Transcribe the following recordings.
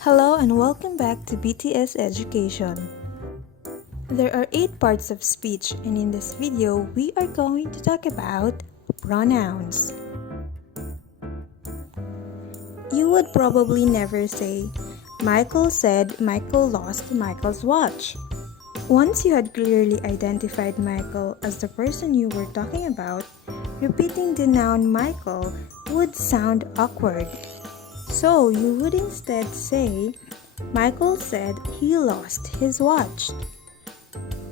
Hello and welcome back to BTS Education. There are 8 parts of speech, and in this video, we are going to talk about pronouns. You would probably never say, Michael said Michael lost Michael's watch. Once you had clearly identified Michael as the person you were talking about, repeating the noun Michael would sound awkward. So you would instead say, Michael said he lost his watch.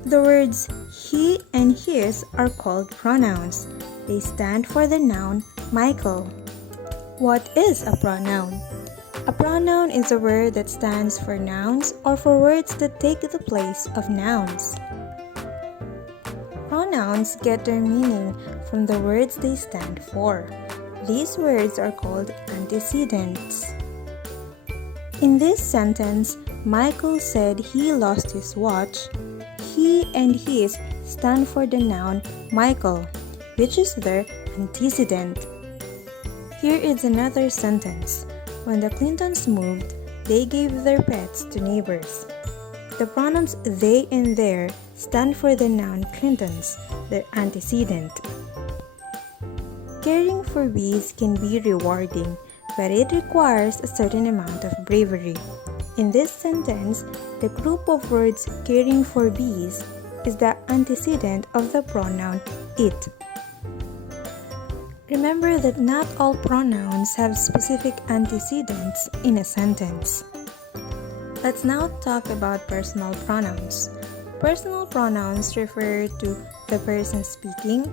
The words he and his are called pronouns. They stand for the noun Michael. What is a pronoun? A pronoun is a word that stands for nouns or for words that take the place of nouns. Pronouns get their meaning from the words they stand for. These words are called antecedents. In this sentence, Michael said he lost his watch. He and his stand for the noun Michael, which is their antecedent. Here is another sentence. When the Clintons moved, they gave their pets to neighbors. The pronouns they and their stand for the noun Clintons, their antecedent. Caring for bees can be rewarding, but it requires a certain amount of bravery. In this sentence, the group of words caring for bees is the antecedent of the pronoun it. Remember that not all pronouns have specific antecedents in a sentence. Let's now talk about personal pronouns. Personal pronouns refer to the person speaking,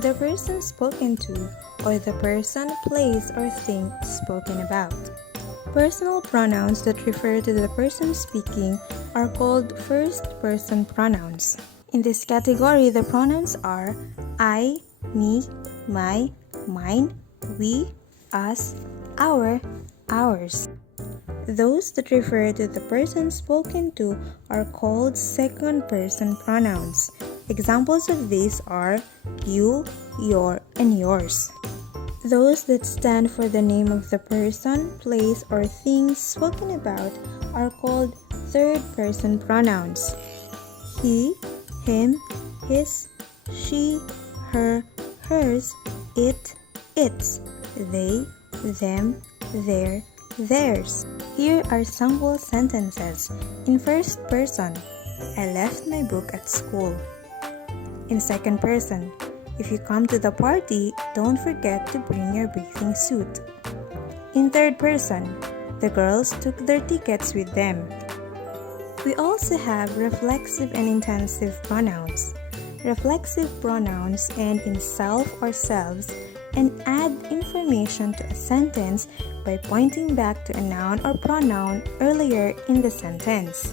the person spoken to, or the person, place, or thing spoken about. Personal pronouns that refer to the person speaking are called first-person pronouns. In this category, the pronouns are I, me, my, mine, we, us, our, ours. Those that refer to the person spoken to are called second-person pronouns. Examples of these are you, your, and yours. Those that stand for the name of the person, place, or thing spoken about are called third-person pronouns. He, him, his, she, her, hers, it, its, they, them, their, theirs. Here are sample sentences. In first person, I left my book at school. In second person, if you come to the party, don't forget to bring your bathing suit. In third person, the girls took their tickets with them. We also have reflexive and intensive pronouns. Reflexive pronouns end in self or selves and add information to a sentence by pointing back to a noun or pronoun earlier in the sentence.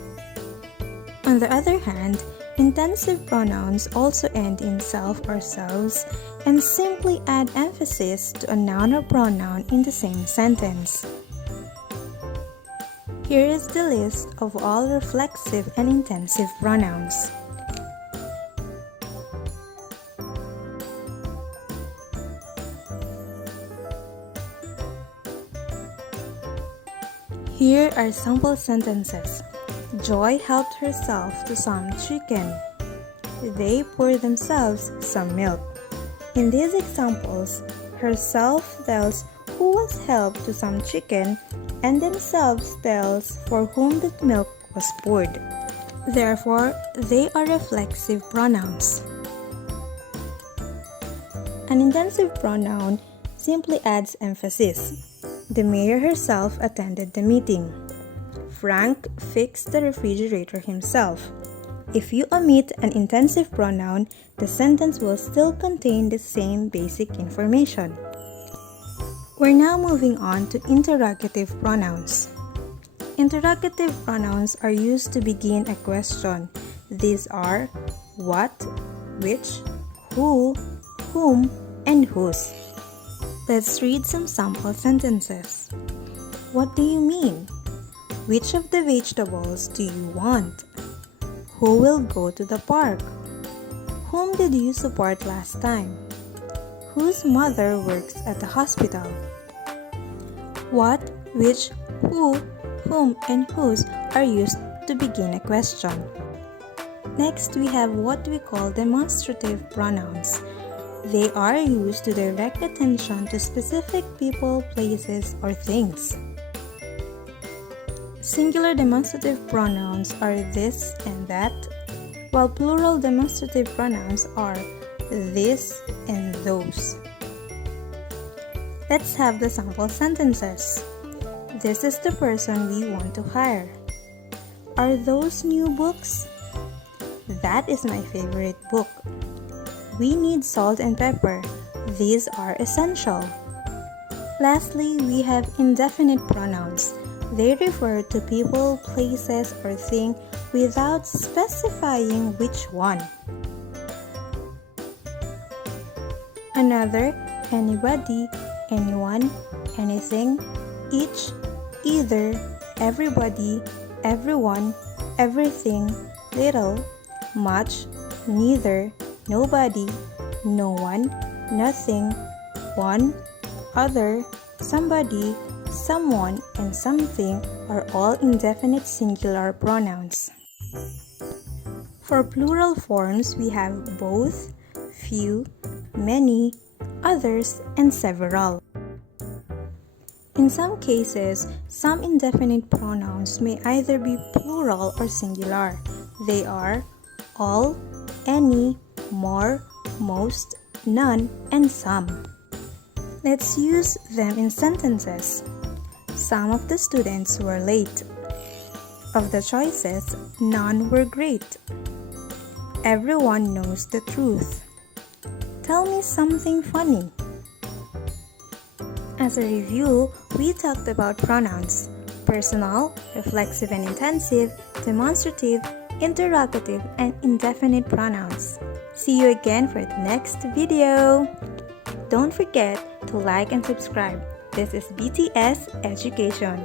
On the other hand, intensive pronouns also end in self or selves and simply add emphasis to a noun or pronoun in the same sentence. Here is the list of all reflexive and intensive pronouns. Here are sample sentences. Joy helped herself to some chicken. They poured themselves some milk. In these examples, herself tells who was helped to some chicken, and themselves tells for whom the milk was poured. Therefore, they are reflexive pronouns. An intensive pronoun simply adds emphasis. The mayor herself attended the meeting. Frank fixed the refrigerator himself. If you omit an intensive pronoun, the sentence will still contain the same basic information. We're now moving on to interrogative pronouns. Interrogative pronouns are used to begin a question. These are what, which, who, whom, and whose. Let's read some sample sentences. What do you mean? Which of the vegetables do you want? Who will go to the park? Whom did you support last time? Whose mother works at the hospital? What, which, who, whom, and whose are used to begin a question. Next, we have what we call demonstrative pronouns. They are used to direct attention to specific people, places, or things. Singular demonstrative pronouns are this and that, while plural demonstrative pronouns are this and those. Let's have the sample sentences. This is the person we want to hire. Are those new books? That is my favorite book. We need salt and pepper. These are essential. Lastly, we have indefinite pronouns. They refer to people, places, or thing without specifying which one. Another, anybody, anyone, anything, each, either, everybody, everyone, everything, little, much, neither, nobody, no one, nothing, one, other, somebody, someone, and something are all indefinite singular pronouns. For plural forms, we have both, few, many, others, and several. In some cases, some indefinite pronouns may either be plural or singular. They are all, any, more, most, none, and some. Let's use them in sentences. Some of the students were late. Of the choices, none were great. Everyone knows the truth. Tell me something funny. As a review, we talked about pronouns: personal, reflexive and intensive, demonstrative, interrogative, and indefinite pronouns. See you again for the next video. Don't forget to like and subscribe. This is BTS Education.